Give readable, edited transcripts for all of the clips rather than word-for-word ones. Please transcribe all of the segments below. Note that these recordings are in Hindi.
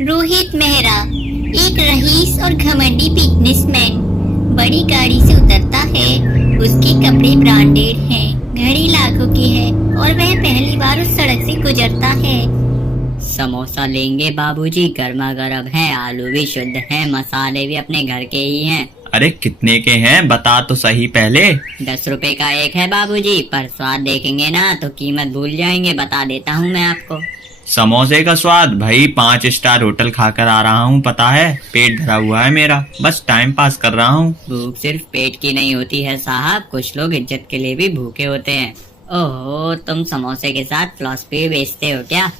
रोहित मेहरा, एक रईस और घमंडी बिजनेसमैन, बड़ी गाड़ी से उतरता है। उसके कपड़े ब्रांडेड हैं, घड़ी लाखों की है और वह पहली बार उस सड़क से गुजरता है। समोसा लेंगे बाबूजी, गर्मा गर्म है, आलू भी शुद्ध है, मसाले भी अपने घर के ही हैं। अरे कितने के हैं बता तो सही पहले। 10 रुपए का एक है बाबूजी, पर स्वाद देखेंगे ना तो कीमत भूल जाएंगे, बता देता हूँ मैं आपको। समोसे का स्वाद भाई 5 स्टार होटल खाकर आ रहा हूँ, पता है। पेट भरा हुआ है मेरा, बस टाइम पास कर रहा हूँ। भूख सिर्फ पेट की नहीं होती है साहब, कुछ लोग इज्जत के लिए भी भूखे होते हैं। ओहो, तुम समोसे के साथ फिलॉसफी बेचते हो क्या?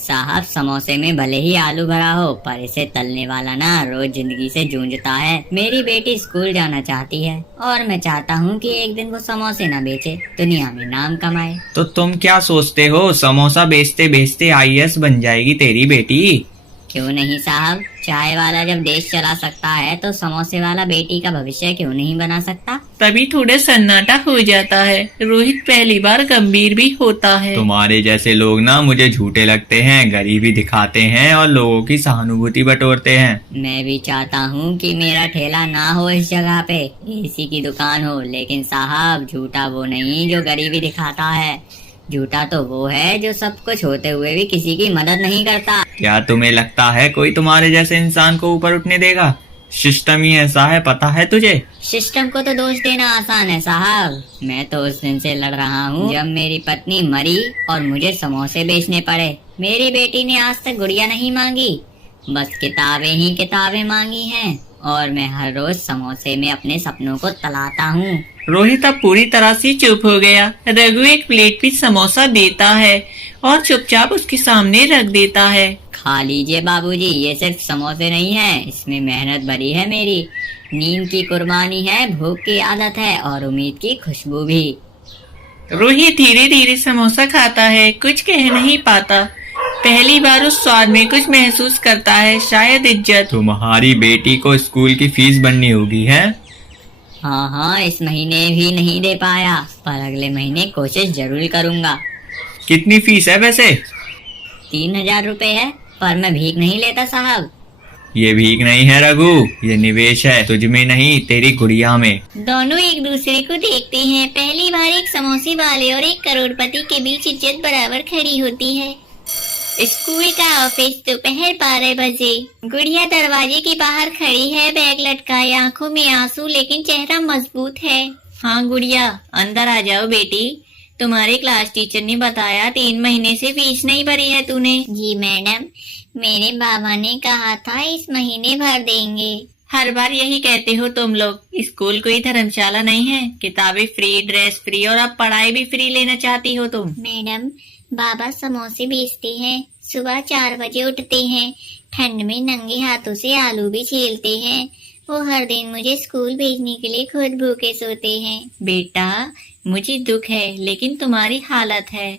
साहब, समोसे में भले ही आलू भरा हो, पर इसे तलने वाला ना रोज जिंदगी से जूझता है। मेरी बेटी स्कूल जाना चाहती है और मैं चाहता हूँ कि एक दिन वो समोसे ना बेचे, दुनिया में नाम कमाए। तो तुम क्या सोचते हो, समोसा बेचते बेचते आईएएस बन जाएगी तेरी बेटी? क्यों नहीं साहब, चाय वाला जब देश चला सकता है तो समोसे वाला बेटी का भविष्य क्यों नहीं बना सकता? तभी थोड़ा सन्नाटा हो जाता है। रोहित पहली बार गंभीर भी होता है। तुम्हारे जैसे लोग ना मुझे झूठे लगते हैं, गरीबी दिखाते हैं और लोगों की सहानुभूति बटोरते हैं। मैं भी चाहता हूँ कि मेरा ठेला ना हो इस जगह पे, एसी की दुकान हो, लेकिन साहब झूठा वो नहीं जो गरीबी दिखाता है, झूठा तो वो है जो सब कुछ होते हुए भी किसी की मदद नहीं करता। क्या तुम्हें लगता है कोई तुम्हारे जैसे इंसान को ऊपर उठने देगा? सिस्टम ही ऐसा है, पता है तुझे? सिस्टम को तो दोष देना आसान है साहब। मैं तो उस दिन से लड़ रहा हूँ जब मेरी पत्नी मरी और मुझे समोसे बेचने पड़े। मेरी बेटी ने आज तक गुड़िया नहीं मांगी, बस किताबें ही किताबें मांगी हैं, और मैं हर रोज समोसे में अपने सपनों को तलाता हूँ। रोहित अब पूरी तरह से चुप हो गया। रघु एक प्लेट में समोसा देता है और चुपचाप उसके सामने रख देता है। खा लीजिए बाबूजी, ये सिर्फ समोसे नहीं है, इसमें मेहनत भरी है मेरी, नींद की कुर्बानी है, भूख की आदत है और उम्मीद की खुशबू भी। रोहित धीरे धीरे समोसा खाता है, कुछ कह नहीं पाता। पहली बार उस स्वाद में कुछ महसूस करता है, शायद इज्जत। तुम्हारी बेटी को स्कूल की फीस भरनी होगी है? हाँ, इस महीने भी नहीं दे पाया, पर अगले महीने कोशिश जरूर करूँगा। कितनी फीस है वैसे? 3000 रुपए है, पर मैं भीख नहीं लेता साहब। ये भीख नहीं है रघु, ये निवेश है, तुझ में नहीं तेरी गुड़िया में। दोनों एक दूसरे को देखते हैं। पहली बार एक समोसे वाले और एक करोड़पति के बीच इज्जत बराबर खड़ी होती है। स्कूल का ऑफिस दोपहर 12 बजे। गुड़िया दरवाजे के बाहर खड़ी है, बैग लटकाए, आंखों में आंसू, लेकिन चेहरा मजबूत है। हाँ गुड़िया, अंदर आ जाओ बेटी। तुम्हारे क्लास टीचर ने बताया 3 महीने से फीस नहीं भरी है तूने। जी मैडम, मेरे बाबा ने कहा था इस महीने भर देंगे। हर बार यही कहते हो तुम लोग। स्कूल कोई धर्मशाला नहीं है, किताबें फ्री, ड्रेस फ्री और अब पढ़ाई भी फ्री लेना चाहती हो तुम। मैडम, बाबा समोसे बेचते हैं, सुबह 4 बजे उठते हैं, ठंड में नंगे हाथों से आलू भी छीलते हैं। वो हर दिन मुझे स्कूल भेजने के लिए खुद भूखे सोते हैं। बेटा, मुझे दुख है, लेकिन तुम्हारी हालत है।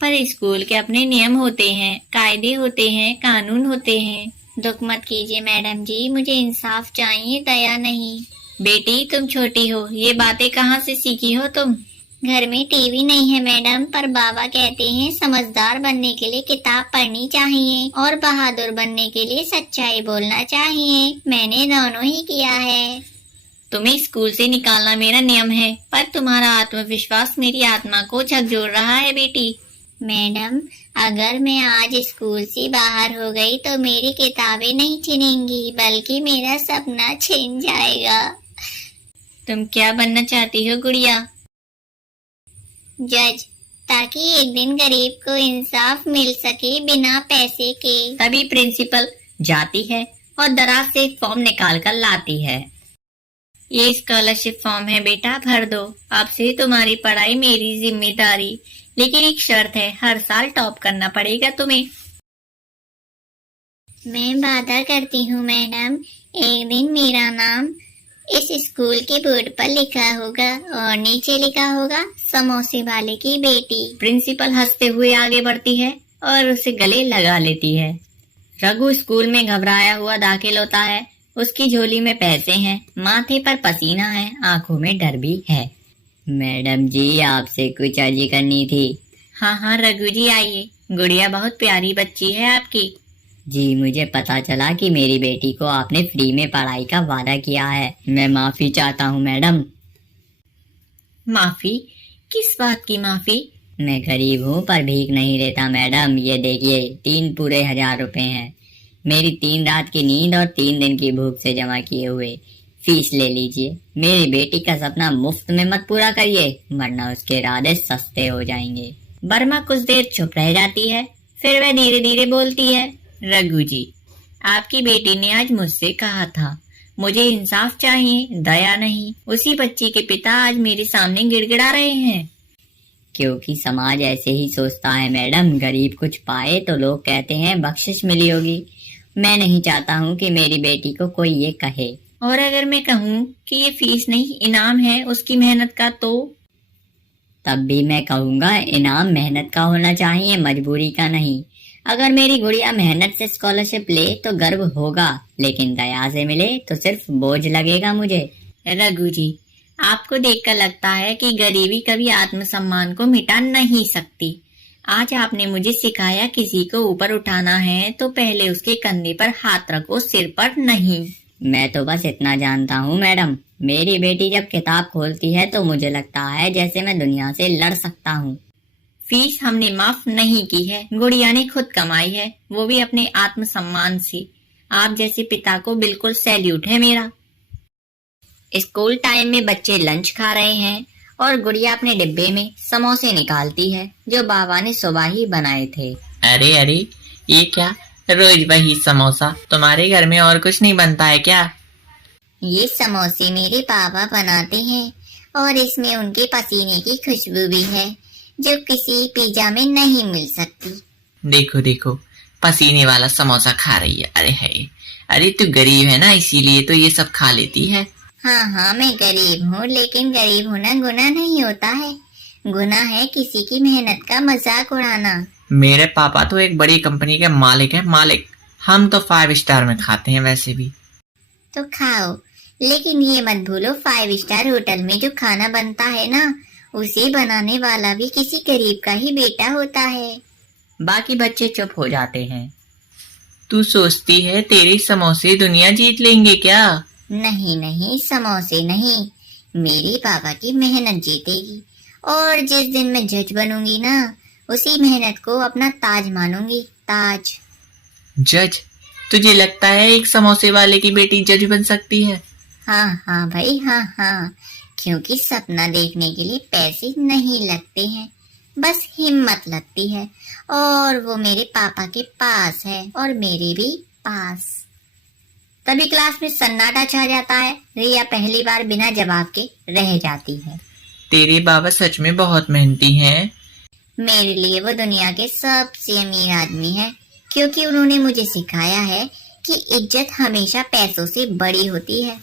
पर स्कूल के अपने नियम होते हैं, कायदे होते हैं, कानून होते हैं। दुख मत कीजिए मैडम जी, मुझे इंसाफ चाहिए, दया नहीं। बेटी, तुम छोटी हो, ये बातें कहाँ से सीखी हो तुम? घर में टीवी नहीं है मैडम, पर बाबा कहते हैं समझदार बनने के लिए किताब पढ़नी चाहिए और बहादुर बनने के लिए सच्चाई बोलना चाहिए। मैंने दोनों ही किया है। तुम्हें स्कूल से निकालना मेरा नियम है, पर तुम्हारा आत्मविश्वास मेरी आत्मा को झकझोर रहा है बेटी। मैडम, अगर मैं आज स्कूल से बाहर हो गई तो मेरी किताबें नहीं छिनेंगी, बल्कि मेरा सपना छिन जाएगा। तुम क्या बनना चाहती हो गुड़िया? जज, ताकि एक दिन गरीब को इंसाफ मिल सके बिना पैसे के। तभी प्रिंसिपल जाती है और दराज से एक फॉर्म निकाल कर लाती है। ये स्कॉलरशिप फॉर्म है बेटा, भर दो। अब से तुम्हारी पढ़ाई मेरी जिम्मेदारी, लेकिन एक शर्त है, हर साल टॉप करना पड़ेगा तुम्हें। मैं वादा करती हूँ मैडम, एक दिन मेरा नाम इस स्कूल के बोर्ड पर लिखा होगा और नीचे लिखा होगा समोसे वाले की बेटी। प्रिंसिपल हंसते हुए आगे बढ़ती है और उसे गले लगा लेती है। रघु स्कूल में घबराया हुआ दाखिल होता है। उसकी झोली में पैसे हैं, माथे पर पसीना है, आंखों में डर भी है। मैडम जी, आपसे कुछ अर्जी करनी थी। हाँ रघु जी, आइए। गुड़िया बहुत प्यारी बच्ची है आपकी। जी, मुझे पता चला कि मेरी बेटी को आपने फ्री में पढ़ाई का वादा किया है। मैं माफी चाहता हूँ मैडम। माफी? किस बात की माफी? मैं गरीब हूँ पर भीख नहीं लेता मैडम। ये देखिए 3 पूरे 1000 रुपए हैं। मेरी 3 रात की नींद और 3 दिन की भूख से जमा किए हुए। फीस ले लीजिए। मेरी बेटी का सपना मुफ्त में मत पूरा करिए, वरना उसके इरादे सस्ते हो जाएंगे। बर्मा कुछ देर चुप रह जाती है, फिर वह धीरे धीरे बोलती है। रघु जी, आपकी बेटी ने आज मुझसे कहा था मुझे इंसाफ चाहिए, दया नहीं। उसी बच्ची के पिता आज मेरे सामने गिड़गिड़ा रहे हैं। क्योंकि समाज ऐसे ही सोचता है मैडम। गरीब कुछ पाए तो लोग कहते हैं बख्शिश मिली होगी। मैं नहीं चाहता हूँ कि मेरी बेटी को कोई ये कहे। और अगर मैं कहूँ कि ये फीस नहीं इनाम है उसकी मेहनत का, तो तब भी मैं कहूँगा इनाम मेहनत का होना चाहिए, मजबूरी का नहीं। अगर मेरी गुड़िया मेहनत से स्कॉलरशिप ले तो गर्व होगा, लेकिन दया से मिले तो सिर्फ बोझ लगेगा मुझे। रघु जी, आपको देखकर लगता है कि गरीबी कभी आत्मसम्मान को मिटा नहीं सकती। आज आपने मुझे सिखाया किसी को ऊपर उठाना है तो पहले उसके कंधे पर हाथ रखो, सिर पर नहीं। मैं तो बस इतना जानता हूँ मैडम, मेरी बेटी जब किताब खोलती है तो मुझे लगता है जैसे मैं दुनिया से लड़ सकता हूँ। फीस हमने माफ नहीं की है, गुड़िया ने खुद कमाई है, वो भी अपने आत्मसम्मान से। आप जैसे पिता को बिल्कुल सैल्यूट है मेरा। स्कूल टाइम में बच्चे लंच खा रहे हैं और गुड़िया अपने डिब्बे में समोसे निकालती है जो बाबा ने सुबह ही बनाए थे। अरे अरे, ये क्या रोज वही समोसा? तुम्हारे घर में और कुछ नहीं बनता है क्या? ये समोसे मेरे पापा बनाते हैं और इसमें उनके पसीने की खुशबू भी है जो किसी पिज्जा में नहीं मिल सकती। देखो देखो, पसीने वाला समोसा खा रही है। अरे है, अरे तू गरीब है ना, इसीलिए तो ये सब खा लेती है। हाँ हाँ, मैं गरीब हूँ, लेकिन गरीब होना गुनाह नहीं होता है। गुनाह है किसी की मेहनत का मजाक उड़ाना। मेरे पापा तो एक बड़ी कंपनी के मालिक है, मालिक। हम तो 5 स्टार में खाते हैं वैसे भी। तो खाओ, लेकिन ये मत भूलो 5 स्टार होटल में जो खाना बनता है ना, उसे बनाने वाला भी किसी गरीब का ही बेटा होता है। बाकी बच्चे चुप हो जाते हैं। तू सोचती है तेरे समोसे दुनिया जीत लेंगे क्या? नहीं नहीं, समोसे नहीं, मेरे पापा की मेहनत जीतेगी। और जिस दिन मैं जज बनूंगी ना, उसी मेहनत को अपना ताज मानूंगी, ताज। जज? तुझे लगता है एक समोसे वाले की बेटी जज बन सकती है? हाँ हाँ भाई, हाँ हाँ, क्योंकि सपना देखने के लिए पैसे नहीं लगते हैं, बस हिम्मत लगती है। और वो मेरे पापा के पास है और मेरे भी पास। तभी क्लास में सन्नाटा छा जाता है। रिया पहली बार बिना जवाब के रह जाती है। तेरे बाबा सच में बहुत मेहनती हैं। मेरे लिए वो दुनिया के सबसे अमीर आदमी है, क्योंकि उन्होंने मुझे सिखाया है कि इज्जत हमेशा पैसों से बड़ी होती है।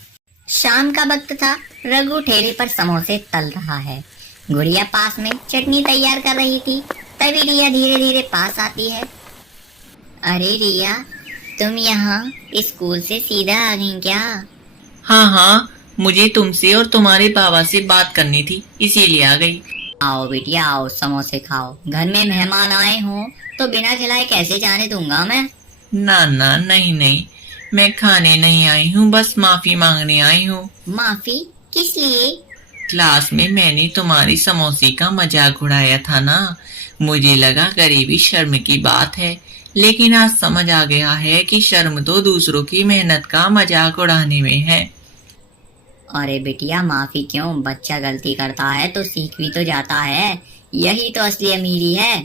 शाम का वक्त था। रघु ठेले पर समोसे तल रहा है। गुड़िया पास में चटनी तैयार कर रही थी। तभी रिया धीरे धीरे पास आती है। अरे रिया, तुम यहाँ स्कूल से सीधा आ गई क्या? हाँ हाँ, मुझे तुमसे और तुम्हारे बाबा से बात करनी थी, इसीलिए आ गई। आओ बेटिया आओ, समोसे खाओ। घर में मेहमान आए हों तो बिना खिलाए कैसे जाने दूंगा मैं। ना ना, नहीं नहीं, मैं खाने नहीं आई हूँ, बस माफी मांगने आई हूँ। माफी? किस लिए? क्लास में मैंने तुम्हारी समोसे का मजाक उड़ाया था ना, मुझे लगा गरीबी शर्म की बात है, लेकिन आज समझ आ गया है कि शर्म तो दूसरों की मेहनत का मजाक उड़ाने में है। अरे बिटिया माफी क्यों, बच्चा गलती करता है तो सीख भी तो जाता है। यही तो असली अमीरी है।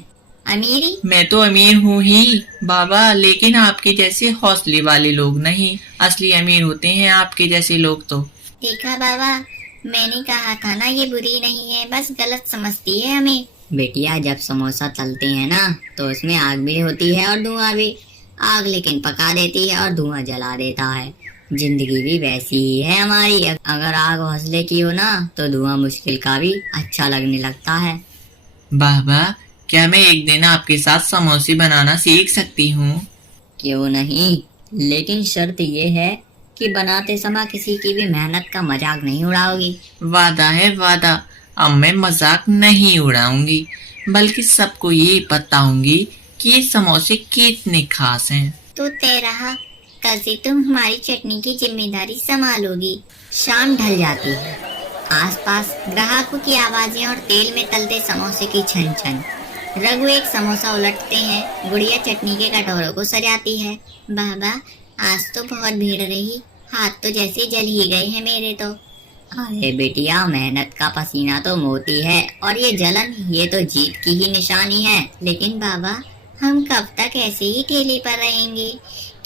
अमीरी? मैं तो अमीर हूँ ही बाबा, लेकिन आपके जैसे हौसले वाले लोग नहीं। असली अमीर होते हैं आपके जैसे लोग तो। देखा बाबा, मैंने कहा था ना ये बुरी नहीं है, बस गलत समझती है हमें। बेटिया जब समोसा तलते हैं ना तो उसमें आग भी होती है और धुआं भी। आग लेकिन पका देती है और धुआं जला देता है। जिंदगी भी वैसी ही है हमारी। अगर आग हौसले की हो ना तो धुआं मुश्किल का भी अच्छा लगने लगता है। बाबा, क्या मैं एक दिन आपके साथ समोसे बनाना सीख सकती हूँ? क्यों नहीं, लेकिन शर्त ये है कि बनाते समय किसी की भी मेहनत का मजाक नहीं उड़ाओगी। वादा है वादा, अब मैं मजाक नहीं उड़ाऊंगी, बल्कि सबको ये बताऊंगी कि ये समोसे कितने खास हैं। तो तय रहा, कल से तुम हमारी चटनी की जिम्मेदारी संभालोगी। शाम ढल जाती है। आसपास ग्राहकों की आवाजें और तेल में तलते समोसे की छन छन। रघु एक समोसा उलटते हैं, गुड़िया चटनी के कटोरों को सजाती है। बाबा, आज तो बहुत भीड़ रही, हाथ तो जैसे जल ही गए हैं मेरे तो। अरे बेटिया, मेहनत का पसीना तो मोती है, और ये जलन, ये तो जीत की ही निशानी है। लेकिन बाबा, हम कब तक ऐसे ही ठेले पर रहेंगे?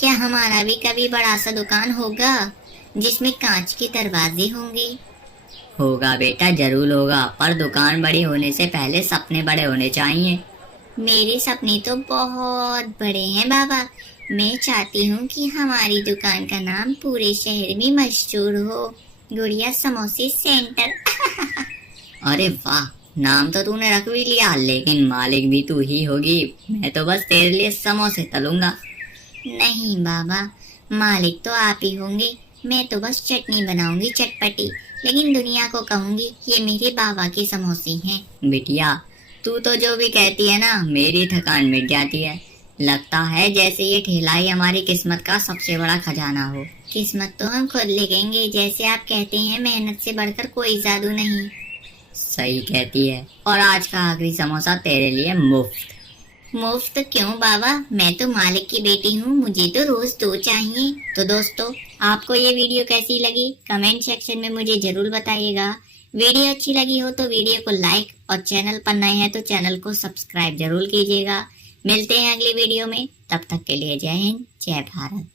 क्या हमारा भी कभी बड़ा सा दुकान होगा जिसमें कांच के दरवाजे होंगे? होगा बेटा, जरूर होगा, पर दुकान बड़ी होने से पहले सपने बड़े होने चाहिए। मेरे सपने तो बहुत बड़े हैं बाबा। मैं चाहती हूँ कि हमारी दुकान का नाम पूरे शहर में मशहूर हो, गुड़िया समोसे सेंटर। अरे वाह, नाम तो तूने रख भी लिया, लेकिन मालिक भी तू ही होगी। मैं तो बस तेरे लिए समोसे तलूंगा। नहीं बाबा, मालिक तो आप ही होंगे। मैं तो बस चटनी बनाऊंगी चटपटी, लेकिन दुनिया को कहूंगी ये मेरे बाबा के समोसे हैं। बिटिया, तू तो जो भी कहती है ना, मेरी थकान मिट जाती है। लगता है जैसे ये ठेला ही हमारी किस्मत का सबसे बड़ा खजाना हो। किस्मत तो हम खुद लिखेंगे, जैसे आप कहते हैं मेहनत से बढ़कर कोई जादू नहीं। सही कहती है। और आज का आखिरी समोसा तेरे लिए मुफ्त। मुफ्त क्यों बाबा? मैं तो मालिक की बेटी हूँ, मुझे तो रोज 2 चाहिए। तो दोस्तों, आपको ये वीडियो कैसी लगी कमेंट सेक्शन में मुझे जरूर बताइएगा। वीडियो अच्छी लगी हो तो वीडियो को लाइक, और चैनल पर नए हैं तो चैनल को सब्सक्राइब जरूर कीजिएगा। मिलते हैं अगली वीडियो में, तब तक के लिए जय हिंद, जय भारत।